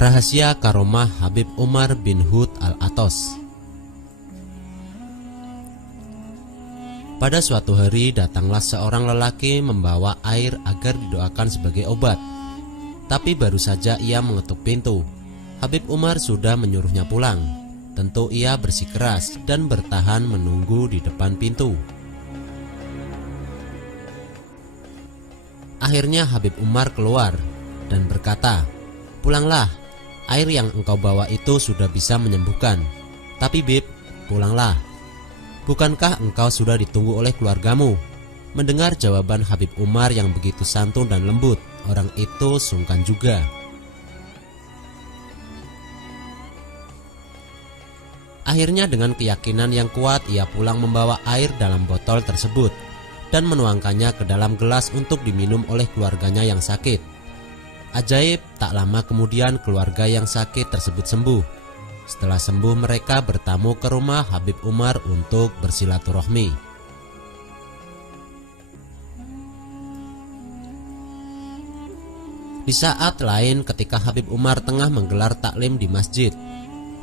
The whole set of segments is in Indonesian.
Rahasia karomah Habib Umar bin Hud al-Athos. Pada suatu hari datanglah seorang lelaki membawa air agar didoakan sebagai obat. Tapi baru saja ia mengetuk pintu, Habib Umar sudah menyuruhnya pulang. Tentu ia bersikeras dan bertahan menunggu di depan pintu. Akhirnya Habib Umar keluar dan berkata, "Pulanglah, air yang engkau bawa itu sudah bisa menyembuhkan. Tapi Bib, pulanglah. Bukankah engkau sudah ditunggu oleh keluargamu?" Mendengar jawaban Habib Umar yang begitu santun dan lembut, orang itu sungkan juga. Akhirnya dengan keyakinan yang kuat ia pulang membawa air dalam botol tersebut dan menuangkannya ke dalam gelas untuk diminum oleh keluarganya yang sakit. Ajaib, tak lama kemudian keluarga yang sakit tersebut sembuh. Setelah sembuh mereka bertamu ke rumah Habib Umar untuk bersilaturahmi. Di saat lain ketika Habib Umar tengah menggelar taklim di masjid,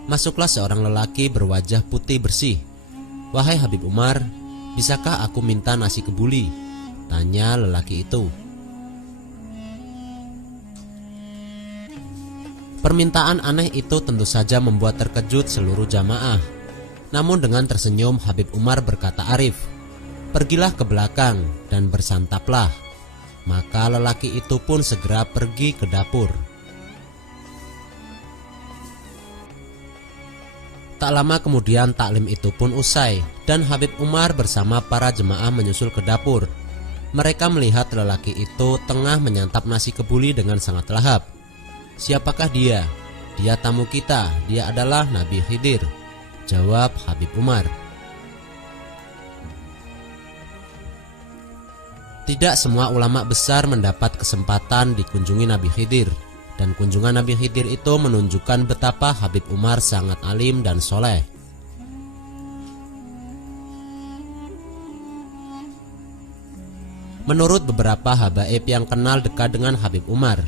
masuklah seorang lelaki berwajah putih bersih. "Wahai Habib Umar, bisakah aku minta nasi kebuli?" tanya lelaki itu. Permintaan aneh itu tentu saja membuat terkejut seluruh jamaah. Namun dengan tersenyum Habib Umar berkata arif, "Pergilah ke belakang dan bersantaplah." Maka lelaki itu pun segera pergi ke dapur. Tak lama kemudian taklim itu pun usai dan Habib Umar bersama para jemaah menyusul ke dapur. Mereka melihat lelaki itu tengah menyantap nasi kebuli dengan sangat lahap. "Siapakah dia?" "Dia tamu kita, dia adalah Nabi Khidir," jawab Habib Umar. Tidak semua ulama besar mendapat kesempatan dikunjungi Nabi Khidir, dan kunjungan Nabi Khidir itu menunjukkan betapa Habib Umar sangat alim dan soleh. Menurut beberapa habaib yang kenal dekat dengan Habib Umar,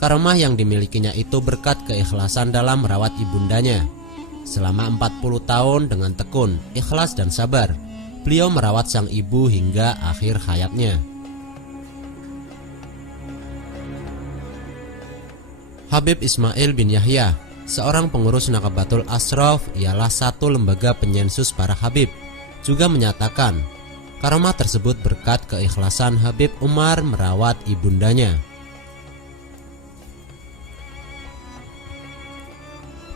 karomah yang dimilikinya itu berkat keikhlasan dalam merawat ibundanya. Selama 40 tahun dengan tekun, ikhlas dan sabar, beliau merawat sang ibu hingga akhir hayatnya. Habib Ismail bin Yahya, seorang pengurus Naqabatul Ashraf, ialah satu lembaga penyensus para habib, juga menyatakan karomah tersebut berkat keikhlasan Habib Umar merawat ibundanya.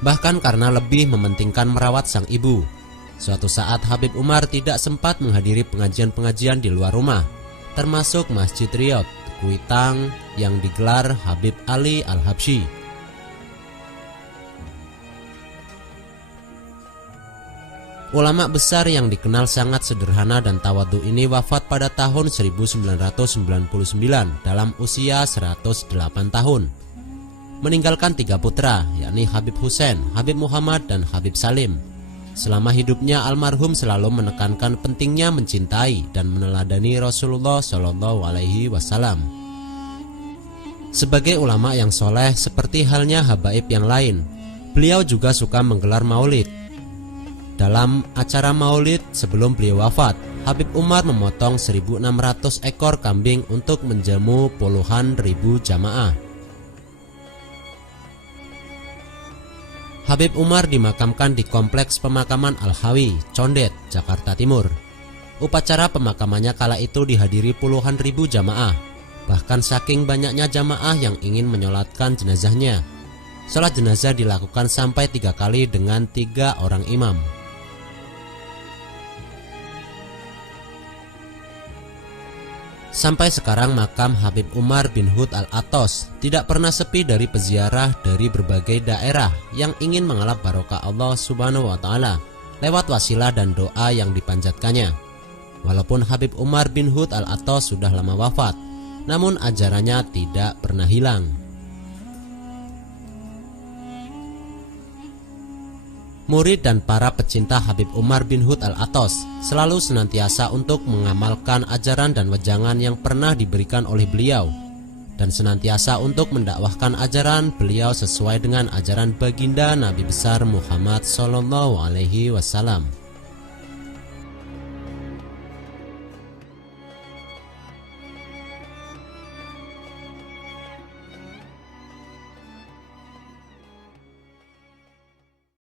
Bahkan karena lebih mementingkan merawat sang ibu, suatu saat Habib Umar tidak sempat menghadiri pengajian-pengajian di luar rumah, termasuk Masjid Riyadh, Kuitang yang digelar Habib Ali Al-Habsyi. Ulama besar yang dikenal sangat sederhana dan tawadhu ini wafat pada tahun 1999 dalam usia 108 tahun. Meninggalkan 3 putra, yakni Habib Husain, Habib Muhammad, dan Habib Salim. Selama hidupnya almarhum selalu menekankan pentingnya mencintai dan meneladani Rasulullah Shallallahu Alaihi Wasallam. Sebagai ulama yang soleh seperti halnya habaib yang lain, beliau juga suka menggelar maulid. Dalam acara maulid sebelum beliau wafat, Habib Umar memotong 1.600 ekor kambing untuk menjamu puluhan ribu jamaah. Habib Umar dimakamkan di Kompleks Pemakaman Al-Hawi, Condet, Jakarta Timur. Upacara pemakamannya kala itu dihadiri puluhan ribu jamaah. Bahkan saking banyaknya jamaah yang ingin menyolatkan jenazahnya, sholat jenazah dilakukan sampai 3 kali dengan 3 orang imam. Sampai sekarang makam Habib Umar bin Hud al-Athos tidak pernah sepi dari peziarah dari berbagai daerah yang ingin mengalap barokah Allah Subhanahu wa Ta'ala lewat wasilah dan doa yang dipanjatkannya. Walaupun Habib Umar bin Hud al-Athos sudah lama wafat, namun ajarannya tidak pernah hilang. Murid dan para pecinta Habib Umar bin Hud al-Athos selalu senantiasa untuk mengamalkan ajaran dan wejangan yang pernah diberikan oleh beliau. dan senantiasa untuk mendakwahkan ajaran beliau sesuai dengan ajaran baginda Nabi besar Muhammad SAW.